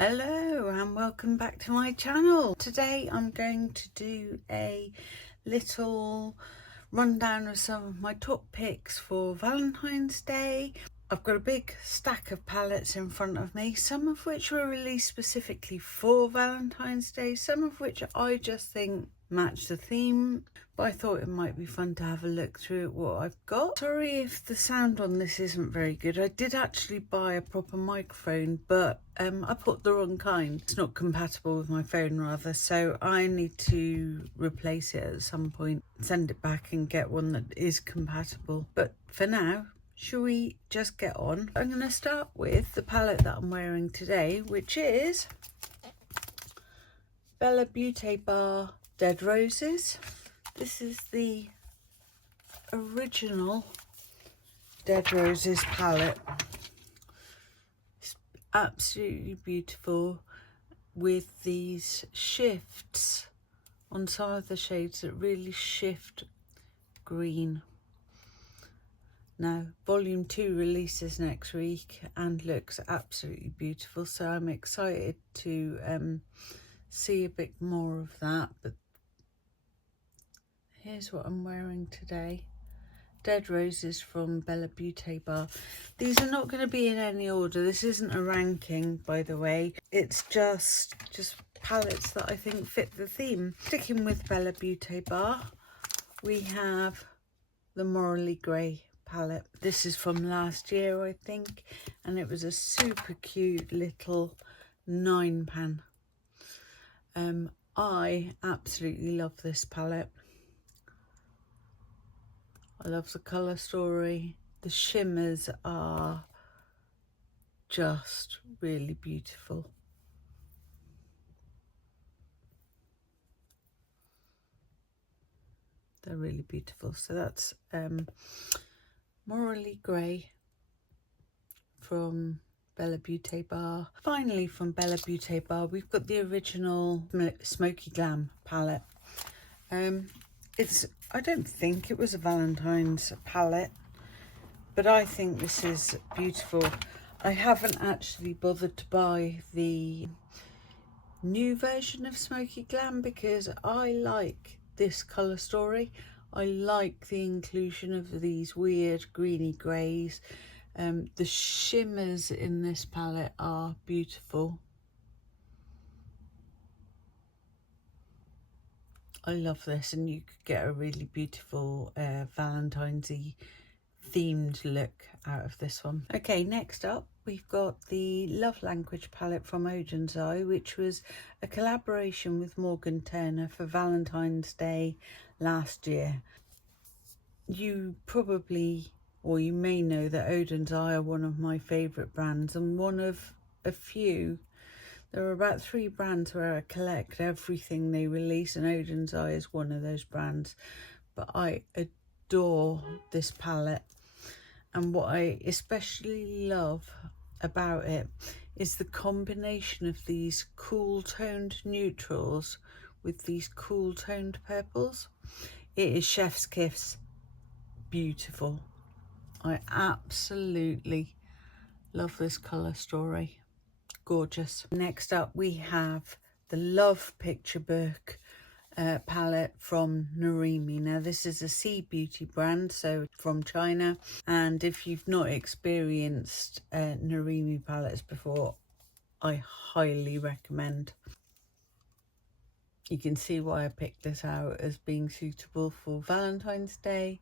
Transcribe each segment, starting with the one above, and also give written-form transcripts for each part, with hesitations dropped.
Hello and welcome back to my channel. Today I'm going to do a little rundown of some of my top picks for Valentine's Day. I've got a big stack of palettes in front of me, some of which were released specifically for Valentine's Day, some of which I just think match the theme, but I thought it might be fun to have a look through at what I've got. Sorry if the sound on this isn't very good. I did actually buy a proper microphone, but I put the wrong kind. It's not compatible with my phone rather, so I need to replace it at some point, send it back and get one that is compatible. But for now, shall we just get on? I'm going to start with the palette that I'm wearing today, which is Beaute Bar Dead Roses. This is the original Dead Roses palette. It's absolutely beautiful with these shifts on some of the shades that really shift green. Now, volume 2 releases next week and looks absolutely beautiful, so I'm excited to see a bit more of that. But here's what I'm wearing today. Dead Roses from Beaute Bar. These are not going to be in any order. This isn't a ranking, by the way. It's just palettes that I think fit the theme. Sticking with Beaute Bar, we have the Morally Grey palette. This is from last year, I think, and it was a super cute little 9-pan. I absolutely love this palette. I love the colour story. The shimmers are just really beautiful. They're really beautiful. So that's Morally Grey from Beaute Bar. Finally, from Beaute Bar, we've got the original Smoky Glam palette. I don't think it was a Valentine's palette, but I think this is beautiful. I haven't actually bothered to buy the new version of Smoky Glam because I like this colour story. I like the inclusion of these weird greeny greys. The shimmers in this palette are beautiful. I love this, and you could get a really beautiful Valentine's-y themed look out of this one. Okay, next up we've got the Love Language palette from Oden's Eye, which was a collaboration with Morgan Turner for Valentine's Day last year. You probably, or you may know, that Oden's Eye are one of my favourite brands and one of a few. There are about 3 brands where I collect everything they release, and Oden's Eye is one of those brands. But I adore this palette, and what I especially love about it is the combination of these cool toned neutrals with these cool toned purples. It is chef's kiss beautiful. I absolutely love this colour story. Gorgeous. Next up we have the Love Picture Book palette from Narimi. Now this is a sea beauty brand, so from China, and if you've not experienced Narimi palettes before, I highly recommend. You can see why I picked this out as being suitable for Valentine's Day.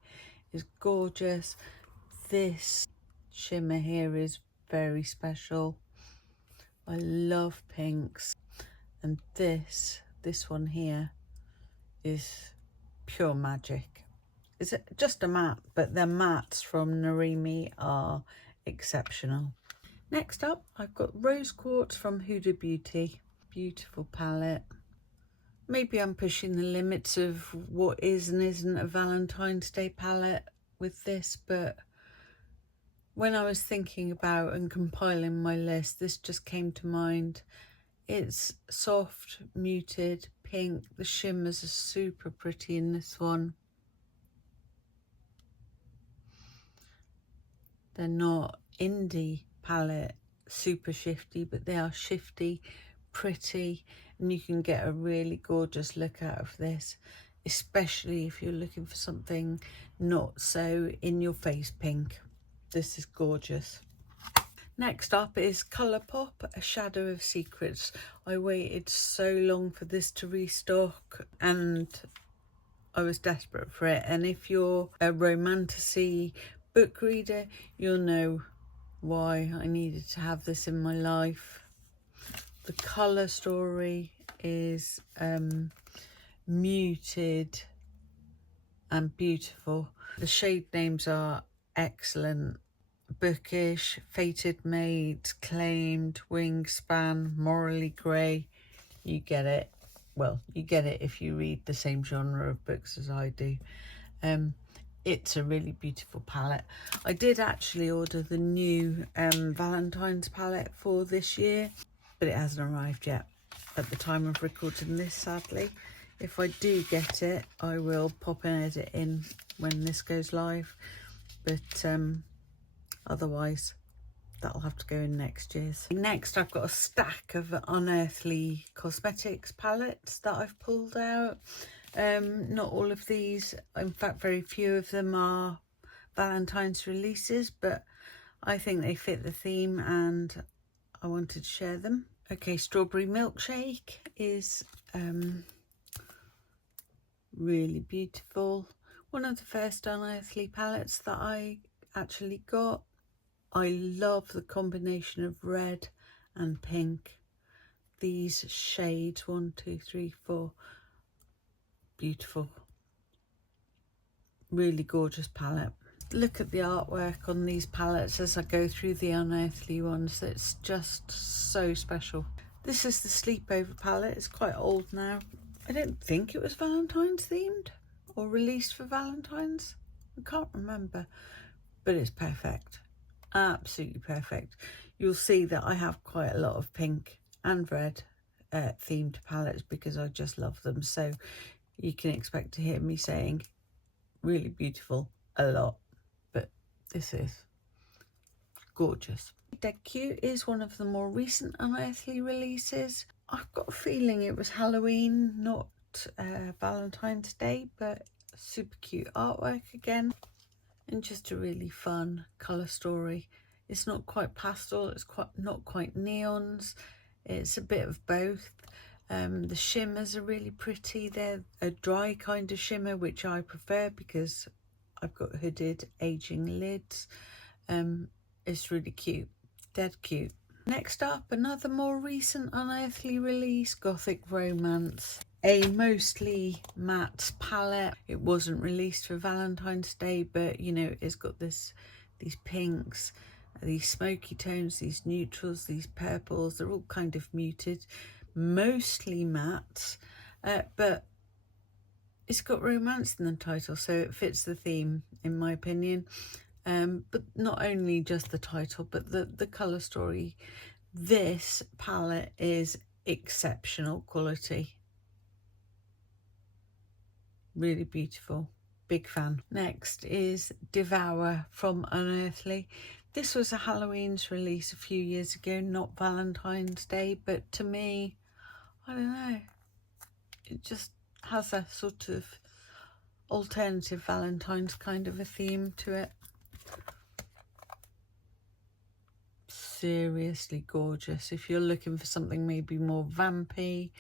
It's gorgeous. This shimmer here is very special. I love pinks, and this one here is pure magic. It's just a matte, but the mattes from Narimi are exceptional. Next up, I've got Rose Quartz from Huda Beauty. Beautiful palette. Maybe I'm pushing the limits of what is and isn't a Valentine's Day palette with this, but when I was thinking about and compiling my list, this just came to mind. It's soft, muted, pink. The shimmers are super pretty in this one. They're not indie palette super shifty, but they are shifty, pretty, and you can get a really gorgeous look out of this, especially if you're looking for something not so in your face pink. This is gorgeous. Next up is Colourpop, A Shadow of Secrets. I waited so long for this to restock and I was desperate for it. And if you're a romantasy book reader, you'll know why I needed to have this in my life. The colour story is muted and beautiful. The shade names are excellent. Bookish, Fated Maids, Claimed, Wingspan, Morally Grey. You get it. Well, you get it if you read the same genre of books as I do. It's a really beautiful palette. I did actually order the new Valentine's palette for this year, but it hasn't arrived yet at the time of recording this, sadly. If I do get it, I will pop an edit in when this goes live, but otherwise that'll have to go in next year's. Next, I've got a stack of Unearthly cosmetics palettes that I've pulled out. Not all of these, in fact very few of them are Valentine's releases, but I think they fit the theme and I wanted to share them. Okay, Strawberry Milkshake is really beautiful. One of the first Unearthly palettes that I actually got. I love the combination of red and pink. These shades, 1, 2, 3, 4, beautiful. Really gorgeous palette. Look at the artwork on these palettes as I go through the Unearthly ones. It's just so special. This is the Sleepover palette. It's quite old now. I don't think it was Valentine's themed or released for Valentine's. I can't remember, but it's perfect. Absolutely perfect. You'll see that I have quite a lot of pink and red themed palettes because I just love them. So you can expect to hear me saying really beautiful a lot, but this is gorgeous. Dead Cute is one of the more recent Unearthly releases. I've got a feeling it was Halloween, not Valentine's Day, but super cute artwork again. And just a really fun colour story. It's not quite pastel, it's not quite neons, it's a bit of both. The shimmers are really pretty. They're a dry kind of shimmer, which I prefer because I've got hooded aging lids. It's really cute, dead cute. Next up, another more recent Unearthly release, Gothic Romance. A mostly matte palette. It wasn't released for Valentine's Day, but you know, it's got these pinks, these smoky tones, these neutrals, these purples. They're all kind of muted, mostly matte, but it's got romance in the title, so it fits the theme in my opinion. But not only just the title, but the colour story. This palette is exceptional quality. Really beautiful. Big fan. Next is Devour from Unearthly. This was a Halloween's release a few years ago, not Valentine's Day, but to me, I don't know, it just has a sort of alternative Valentine's kind of a theme to it. Seriously gorgeous. If you're looking for something maybe more vampy,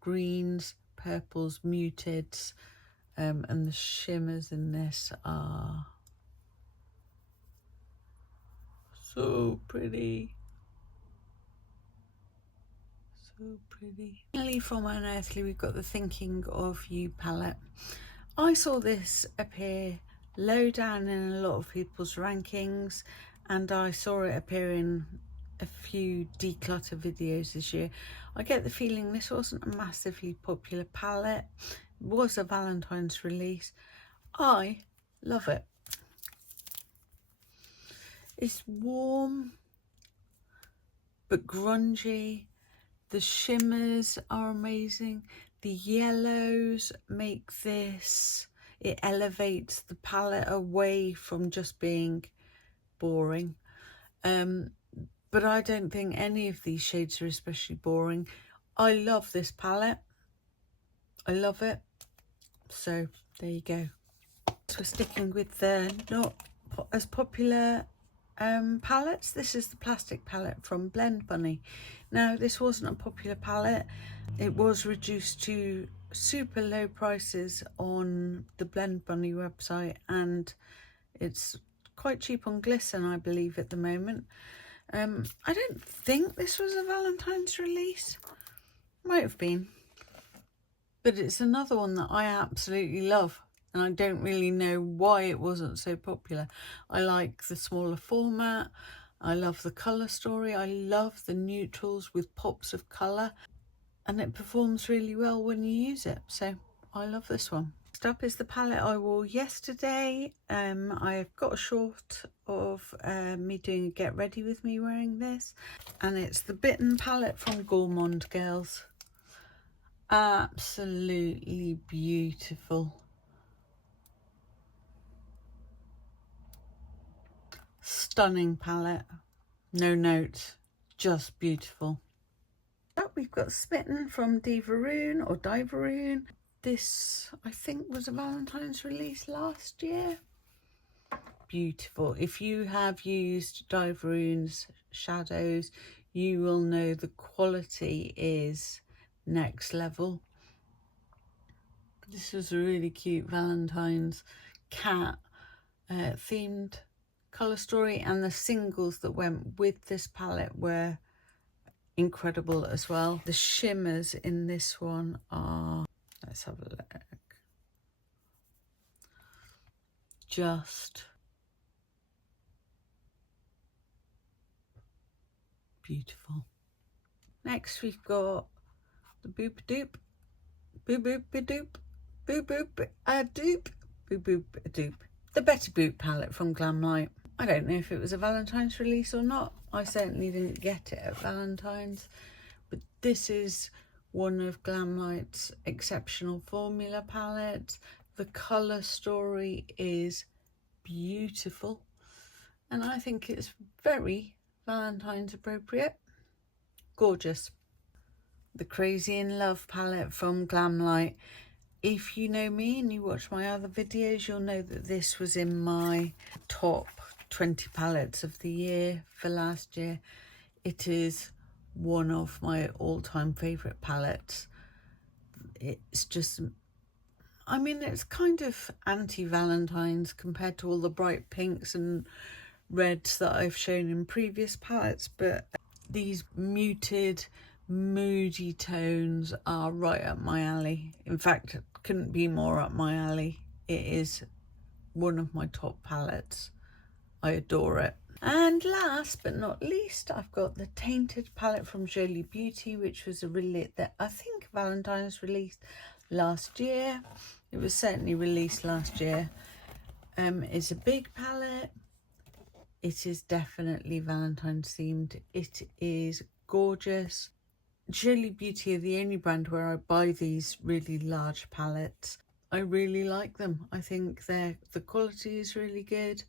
greens, purples, muteds, and the shimmers in this are so pretty. So pretty. Finally, from Unearthly, we've got the Thinking of You palette. I saw this appear low down in a lot of people's rankings, and I saw it appear in a few declutter videos this year. I get the feeling this wasn't a massively popular palette. It was a Valentine's release. I love it. It's warm but grungy. The shimmers are amazing. The yellows make this, it elevates the palette away from just being boring. but I don't think any of these shades are especially boring. I love this palette. I love it. So there you go. So we're sticking with the not as popular palettes. This is the plastic palette from Blend Bunny. Now this wasn't a popular palette. It was reduced to super low prices on the Blend Bunny website, and it's quite cheap on Glisten, I believe, at the moment. I don't think this was a Valentine's release. Might have been. But it's another one that I absolutely love, and I don't really know why it wasn't so popular. I like the smaller format. I love the colour story. I love the neutrals with pops of colour, and it performs really well when you use it. So I love this one. Next up is the palette I wore yesterday. I've got a short of me doing a get ready with me wearing this, and it's the Bitten palette from Gourmande, girls. Absolutely beautiful. Stunning palette. No notes, just beautiful. Up we've got Smitten from Dieverune or Dieverune. This, I think, was a Valentine's release last year. Beautiful. If you have used Dieverune's shadows, you will know the quality is next level. This was a really cute Valentine's cat themed colour story, and the singles that went with this palette were incredible as well. The shimmers in this one are, let's have a look, just beautiful. Next we've got the Boop Doop, Boop Boop Doop, Boop Boop Doop, Boop Boop Doop. The Better Boot palette from Glamlite. I don't know if it was a Valentine's release or not. I certainly didn't get it at Valentine's, but this is one of Glamlite's exceptional formula palettes. The colour story is beautiful, and I think it's very Valentine's appropriate. Gorgeous. The Crazy in Love palette from Glamlite. If you know me and you watch my other videos, you'll know that this was in my top 20 palettes of the year for last year. It is one of my all-time favourite palettes. It's just, I mean, it's kind of anti-Valentine's compared to all the bright pinks and reds that I've shown in previous palettes, but these muted, moody tones are right up my alley. In fact, it couldn't be more up my alley. It is one of my top palettes. I adore it. And last but not least, I've got the Tainted palette from Jolie Beauty, which was a release that I think Valentine's released last year. It was certainly released last year. It's a big palette. It is definitely Valentine's themed. It is gorgeous. Jolie Beauty are the only brand where I buy these really large palettes. I really like them. I think the quality is really good,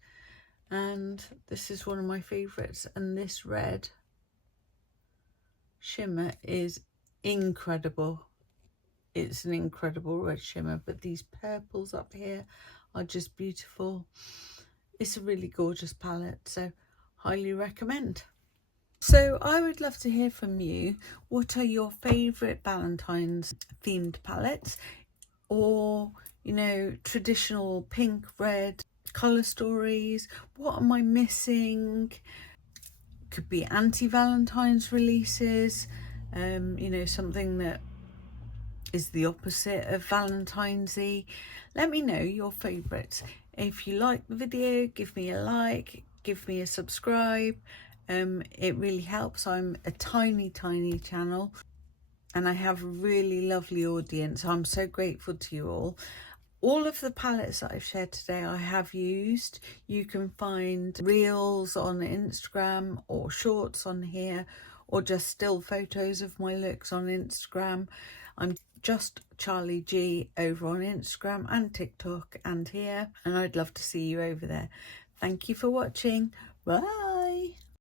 and this is one of my favourites. And this red shimmer is incredible. It's an incredible red shimmer, but these purples up here are just beautiful. It's a really gorgeous palette, so highly recommend. So I would love to hear from you. What are your favourite Valentine's themed palettes, or, you know, traditional pink, red colour stories? What am I missing? Could be anti-Valentine's releases, you know, something that is the opposite of Valentine's-y. Let me know your favourites. If you like the video, give me a like, give me a subscribe. It really helps. I'm a tiny channel, and I have a really lovely audience. I'm so grateful to you all. All of the palettes that I've shared today I have used. You can find reels on Instagram or shorts on here, or just still photos of my looks on Instagram. I'm just Charlie G over on Instagram and TikTok and here, and I'd love to see you over there. Thank you for watching. Bye.